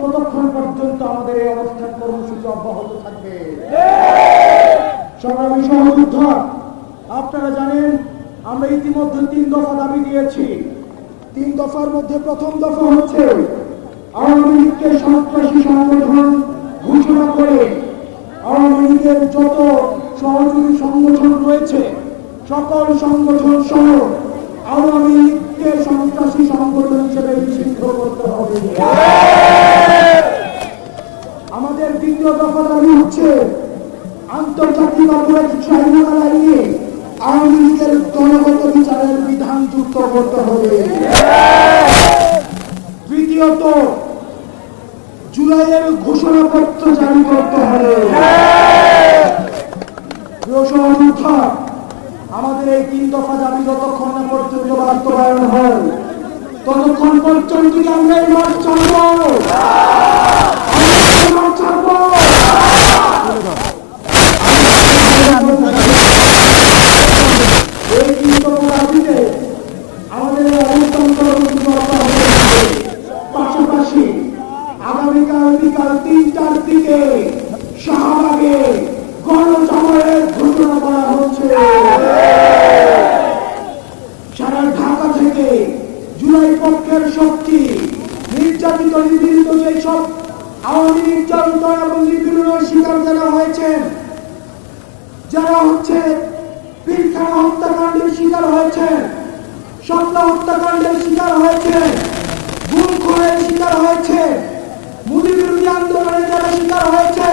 ততক্ষণ পর্যন্ত আমাদের এই অবস্থান কর্মসূচি অব্যাহত থাকবে। সংগ্রামী সহযোদ্ধা, আপনারা জানেন আমরা ইতিমধ্যে 3 দফা দাবি দিয়েছি। 3 দফার মধ্যে প্রথম দফা হচ্ছে আওয়ামী লীগকে সন্ত্রাসী সংগঠন ঘোষণা করে আওয়ামী লীগের যত সহযোগী সংগঠন রয়েছে সকল সংগঠন সহ আওয়ামী লীগকে সন্ত্রাসী সংগঠন হিসেবে নিষিদ্ধ করতে হবে। আমাদের দ্বিতীয় দফা দাবি হচ্ছে আন্তর্জাতিক অপরাধ ট্রাইব্যুনাল আইনে আওয়ামী লীগের দলগত বিচারের বিধান যুক্ত করতে হবে। তৃতীয়ত জুলাইয়ের ঘোষণাপত্র জারি করতে হবে। সহযোদ্ধা, আমাদের এই 3 দফা দাবি যতক্ষণ না পর্যন্ত বাস্তবায়ন হয় ততক্ষণ পর্যন্ত আমরা এই মাঠ চালাবো। আমাদের অবস্থান পাশাপাশি আগামীকাল বিকাল 3টার দিকে শাহবাগে গণজমায়েত ঘোষণা করা হচ্ছে। সারা ঢাকা থেকে জুলাই পক্ষের শক্তি নির্যাতিত নিপীড়িত যেসব আওয়ামী নির্যাতিত এবং নিপীড়নের শিকার যারা হয়েছেন, যারা পিলখানা হত্যাকাণ্ডের শিকার হয়েছেন, শাপলা হত্যাকাণ্ডের শিকার হয়েছে, গুম খুনের শিকার হয়েছে, মোদী বিরোধী আন্দোলনের যারা শিকার হয়েছে,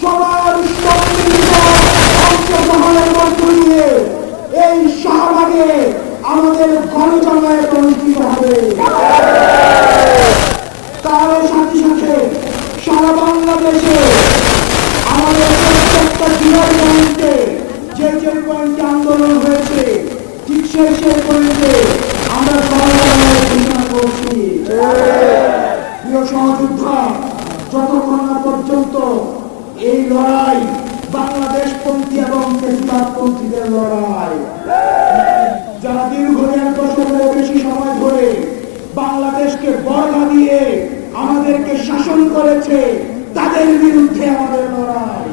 সবার সম্মিলিত অংশগ্রহণের মধ্য দিয়ে এই শাহবাগে আমাদের গণজমায়েত অনুষ্ঠিত হবে। তার সাথে সাথে সারা বাংলাদেশে আমাদের প্রত্যেকটা জেলার পয়েন্টে যে পয়েন্টে আন্দোলন হয়েছে ঠিক সেই পয়েন্টে আমরা গণজমায়েত ঘোষণা করছি। প্রিয় সহযোদ্ধা, যতক্ষণ না পর্যন্ত এই লড়াই বাংলাদেশপন্থী এবং ফ্যাসিবাদপন্থীদের লড়াই, যারা দীর্ঘ 1 দশকের বেশি সময় ধরে বাংলাদেশকে বর্গা দিয়ে আমাদেরকে শাসন করেছে, তাদের বিরুদ্ধে আমাদের লড়াই।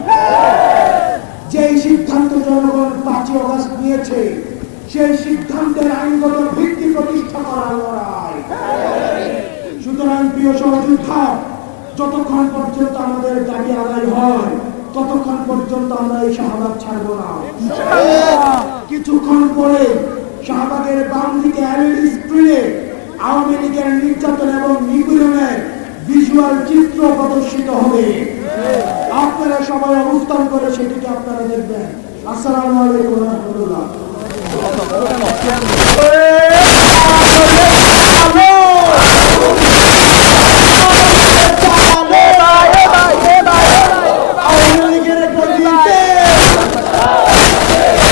যেই সিদ্ধান্ত জনগণ 5ই আগস্ট নিয়েছে সেই সিদ্ধান্তের আইনগত ভিত্তি প্রতিষ্ঠা করার লড়াই। সুতরাং প্রিয় সহযোদ্ধা, যতক্ষণ পর্যন্ত আমাদের দাবি আদায় হয় ততক্ষণ পর্যন্ত আমরা এই শাহবাগ ছাড়ব না। কিছুক্ষণ পরে শাহবাগের বাম দিকে এলইডি স্ক্রিনে আওয়ামী লীগের নির্যাতন এবং নিপীড়নের ভিজুয়াল চিত্র প্রদর্শিত হবে। আপনারা সবাই অবস্থান করে সেটিকে আপনারা দেখবেন। আসসালামু আলাইকুম ওয়া রাহমাতুল্লাহ।